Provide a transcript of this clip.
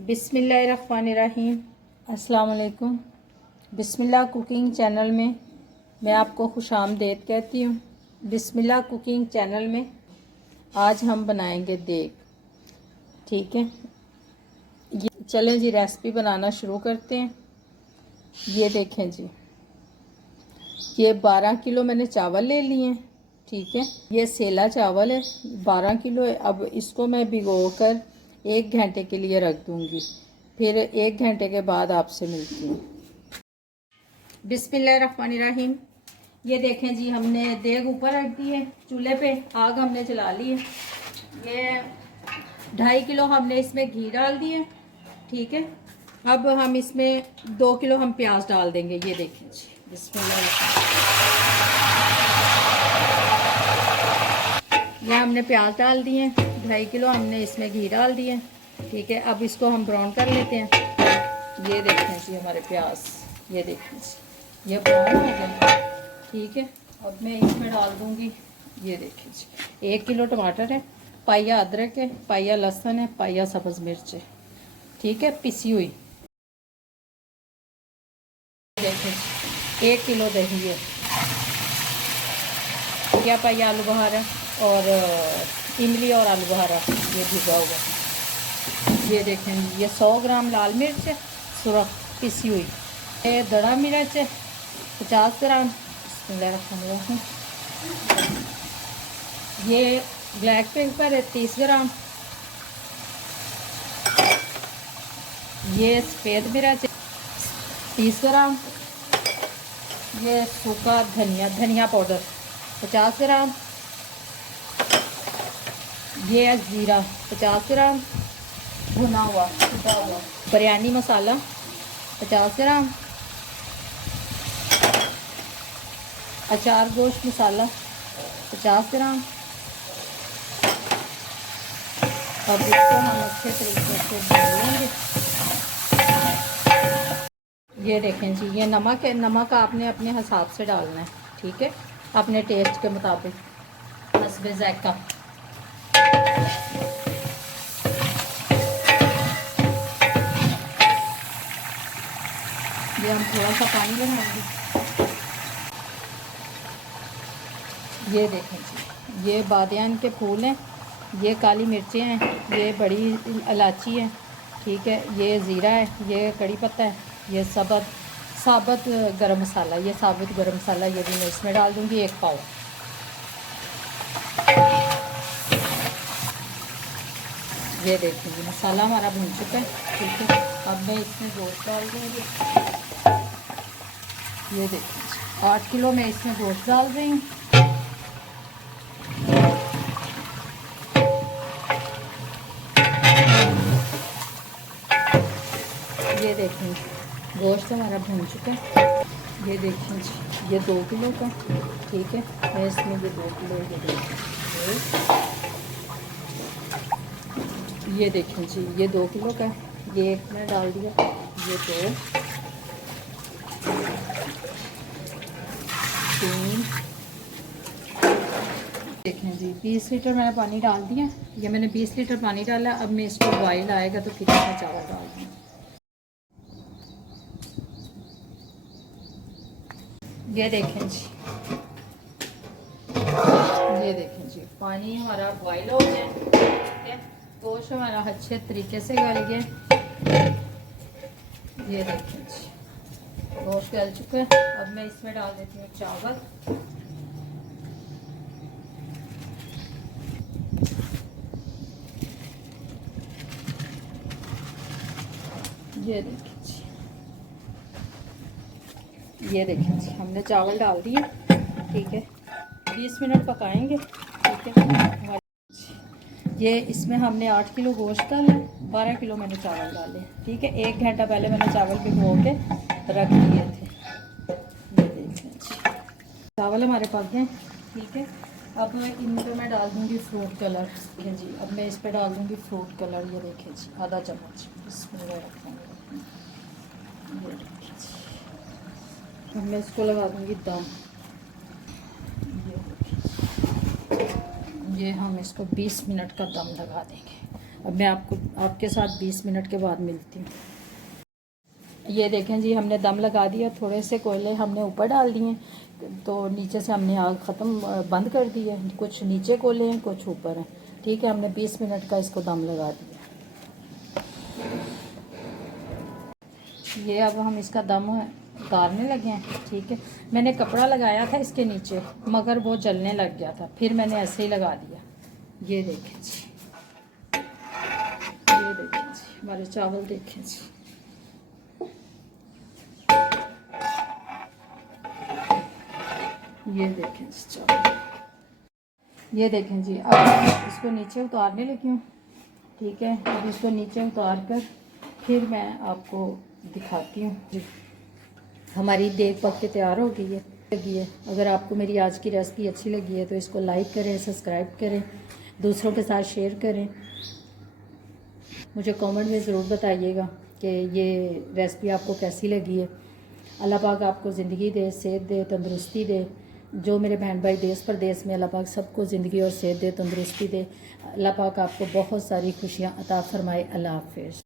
बिस्मिल्लाहिर्रहमानिर्रहीम। अस्सलाम वालेकुम। बिस्मिल्लाह कुकिंग चैनल में मैं आपको खुशामदीद कहती हूँ। बिस्मिल्लाह कुकिंग चैनल में आज हम बनाएंगे देग। ठीक है, ये चलें जी रेसिपी बनाना शुरू करते हैं। ये देखें जी, ये 12 किलो मैंने चावल ले लिए हैं। ठीक है, ये सेला चावल है, 12 किलो है। अब इसको मैं भिगो कर 1 घंटे के लिए रख दूंगी, फिर 1 घंटे के बाद आपसे मिलती हूँ। बिस्मिल्लाहिर्रहमानिर्रहीम। ये देखें जी, हमने देग ऊपर रख दी है चूल्हे पे, आग हमने जला ली है। ये 2.5 किलो हमने इसमें घी डाल दिया। ठीक है, अब हम इसमें 2 किलो हम प्याज डाल देंगे। ये देखें जी, बिस्मिल्लाह। ये हमने प्याज डाल दिए, 2.5 किलो हमने इसमें घी डाल दिए। ठीक है, अब इसको हम ब्राउन कर लेते हैं। ये देखें जी हमारे प्याज, ये देखें जी, ये ब्राउन हो गए। ठीक है, अब मैं इसमें डाल दूंगी, ये देखें जी, 1 किलो टमाटर है, पाइया अदरक है, पाइया लहसुन है, पाइया सब्ज़ मिर्च है। ठीक है, पिसी हुई। देखें जी, 1 किलो दही है, क्या पाइया आलू बहारा और इमली और आलू बहारा ये भिगा हुआ। ये देखें, ये 100 ग्राम लाल मिर्च है सुरख पिसी हुई। ये दड़ा मिर्च है 50 ग्राम। ये ब्लैक पेपर है 30 ग्राम। ये सफ़ेद मिर्च 30 ग्राम। ये सूखा धनिया पाउडर 50 ग्राम। ये है ज़ीरा 50 ग्राम भुना हुआ बिरयानी मसाला 50 ग्राम। अचार गोश्त मसाला 50 ग्राम। अब इसको हम अच्छे तरीके से भून लेंगे। ये देखें जी, ये नमक है, नमक आपने अपने हिसाब से डालना है। ठीक है, अपने टेस्ट के मुताबिक, हस्बे ज़ायक़ा। ये हम थोड़ा सा पानी बनाएंगे। ये देखें जी, ये बादियान के फूल हैं, ये काली मिर्चें हैं, ये बड़ी इलायची है। ठीक है, ये ज़ीरा है, ये कड़ी पत्ता है, ये साबुत गरम मसाला, ये साबुत गरम मसाला ये भी मैं इसमें डाल दूँगी 1 पाव। ये देखिए जी, मसाला हमारा भून चुका है। ठीक है, अब मैं इसमें गोश्त डाल दूँगी। ये देखिए 8 किलो मैं इसमें गोश्त डाल रही हूँ। ये देखें, गोश्त हमारा भून चुका है। ये देखें जी, ये 2 किलो का। ठीक है, मैं इसमें ये 2 किलो ये देखें जी, ये 2 किलो का, ये 1 मैंने डाल दिया, ये 2 3 देखें जी, 20 लीटर मैंने पानी डाल दिया। ये मैंने 20 लीटर पानी डाला। अब मैं इसको बॉयल आएगा तो फिर इसमें चावल डाल दूँ। ये देखें जी, ये देखें जी, पानी हमारा बॉयल हो गया। ठीक है, गोश्त हमारा अच्छे तरीके से गल गया। ये देखें जी, गोश्त गल चुका है। अब मैं इसमें डाल देती हूँ चावल। ये देखें जी, ये देखें जी, हमने चावल डाल दिए। ठीक है, 20 मिनट पकाएंगे। ठीक है, ये इसमें हमने 8 किलो गोश्त डाला, 12 किलो मैंने चावल डाले। ठीक है, 1 घंटा पहले मैंने चावल भिगो के रख दिए थे। ये देखें जी, चावल हमारे पक गए। ठीक है, अब इनमें मैं डाल दूँगी फ्रूट कलर। ठीक है जी, अब मैं इस पर डाल दूँगी फ्रूट कलर। ये देखें जी, आधा चम्मच इसमें रखेंगे। ये देखें जी, अब मैं इसको लगा दूँगी दम। ये हम इसको 20 मिनट का दम लगा देंगे। अब मैं आपके साथ 20 मिनट के बाद मिलती हूँ। ये देखें जी, हमने दम लगा दिया। थोड़े से कोयले हमने ऊपर डाल दिए, तो नीचे से हमने आग ख़त्म बंद कर दी है। कुछ नीचे कोयले हैं, कुछ ऊपर हैं। ठीक है, हमने 20 मिनट का इसको दम लगा दिया। ये अब हम इसका दम उतारने लगे हैं। ठीक है, मैंने कपड़ा लगाया था इसके नीचे, मगर वो जलने लग गया था, फिर मैंने ऐसे ही लगा दिया। ये देखें जी, ये देखें जी, हमारे चावल देखें जी। ये देखें जी चावल, ये देखें जी। अब इसको नीचे उतारने लगी हूँ। ठीक है, अब इसको नीचे उतार कर फिर मैं आपको दिखाती हूँ जी। हमारी देग पक के तैयार हो गई है। अगर आपको मेरी आज की रेसिपी अच्छी लगी है तो इसको लाइक करें, सब्सक्राइब करें, दूसरों के साथ शेयर करें। मुझे कमेंट में ज़रूर बताइएगा कि ये रेसिपी आपको कैसी लगी है। अल्लाह पाक आपको ज़िंदगी दे, सेहत दे, तंदुरुस्ती दे। जो मेरे बहन भाई देश परदेश में, अल्लाह पाक सबको ज़िंदगी और सेहत दे, तंदुरुस्ती दे। अल्लाह पाक आपको बहुत सारी खुशियाँ अता फरमाए। अल्लाह हाफ़िज़।